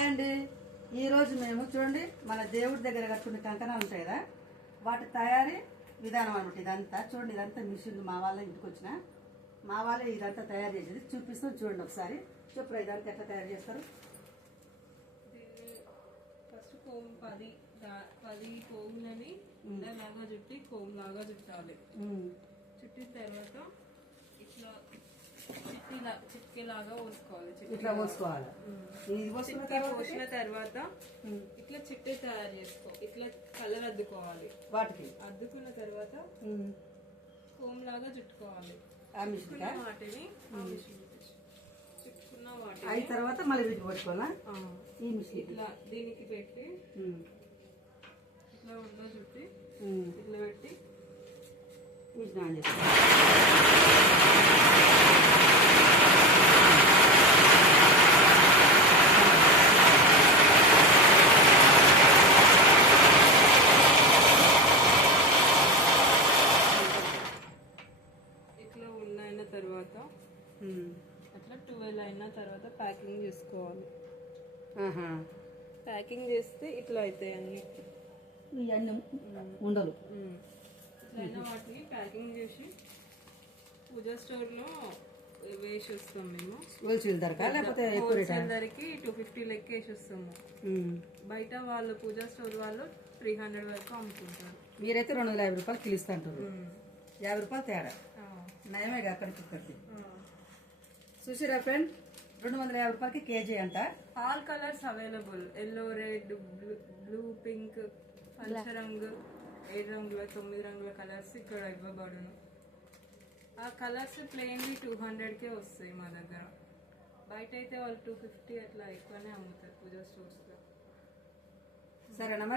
Hi అండి. ఈరోజు మేము చూడండి మన దేవుడి దగ్గర కట్టుకునే కంకణాలు ఉంటాయి కదా, వాటి తయారీ విధానం అనమాట. ఇదంతా చూడండి, ఇదంతా మిషన్ మా వాళ్ళ ఇంటికి వచ్చిన మా వాళ్ళే ఇదంతా తయారు చేసేది చూపిస్తాం. చూడండి ఒకసారి. చెప్పురా ఇదంతా ఎట్లా తయారు చేస్తారు? ఫస్ట్ కోమ్ 10 కోమ్లని లాగా చుట్టి కోమ్ లాగా చుట్టాలి. చుట్టిన తర్వాత ఇట్లా చిట్కేలాగా పోసుకోవాలి. ఇట్లా పోసుకోవాలి. పోసిన తర్వాత ఇట్లా చిట్టి తయారు చేసుకో. ఇట్లా కలర్ అద్దుకోవాలి. వాటికి అద్దుకున్న తర్వాత కోమ్ లాగా చుట్టుకోవాలి. వాటిని చుట్టుకున్న వాటిని అయిన తర్వాత మళ్ళీ వీటికి పట్టుకోవాలా? ఈ మిషన్ ఇట్లా దీనికి పెట్టి ఇట్లా ఉండ చుట్టి ఇట్లా పెట్టి మిషన్ ఆన్ చేస్తాం. తర్వాత అట్లా 12 అయిన తర్వాత ప్యాకింగ్ చేసుకోవాలి. ప్యాకింగ్ చేస్తే ఇట్లా అవుతాయి అన్ని ఉండలు. ఇట్లయినా వాటిని ప్యాకింగ్ చేసి పూజా స్టోర్ లో వేసి వస్తాం మేము. హోల్సేల్ ధరకా లేకపోతే హోల్సేల్ ధరకి 250 లెక్క వేసి వస్తాము. బయట వాళ్ళు పూజా స్టోర్ వాళ్ళు 300 వరకు అమ్ముకుంటారు. మీరైతే 250 రూపాయలు కిలో ఇస్తుంటారు. 50 రూపాయలు తేడా నయమే అక్కడికి ఇక్కడికి. చూసిరా ఫ్రెండ్, 250 రూపాయలకి కేజీ అంట. All colours available. Yellow, red, blue, pink, పంచరంగు, 7 రంగుల 9 రంగుల కలర్స్ ఇక్కడ ఇవ్వబడును. ఆ కలర్స్ ప్లెయిన్లీ 200కే వస్తాయి మా దగ్గర. బయట అయితే వాళ్ళు 250 అట్లా ఎక్కువనే అమ్ముతారు పూజా స్టోర్స్లో. సరేనా?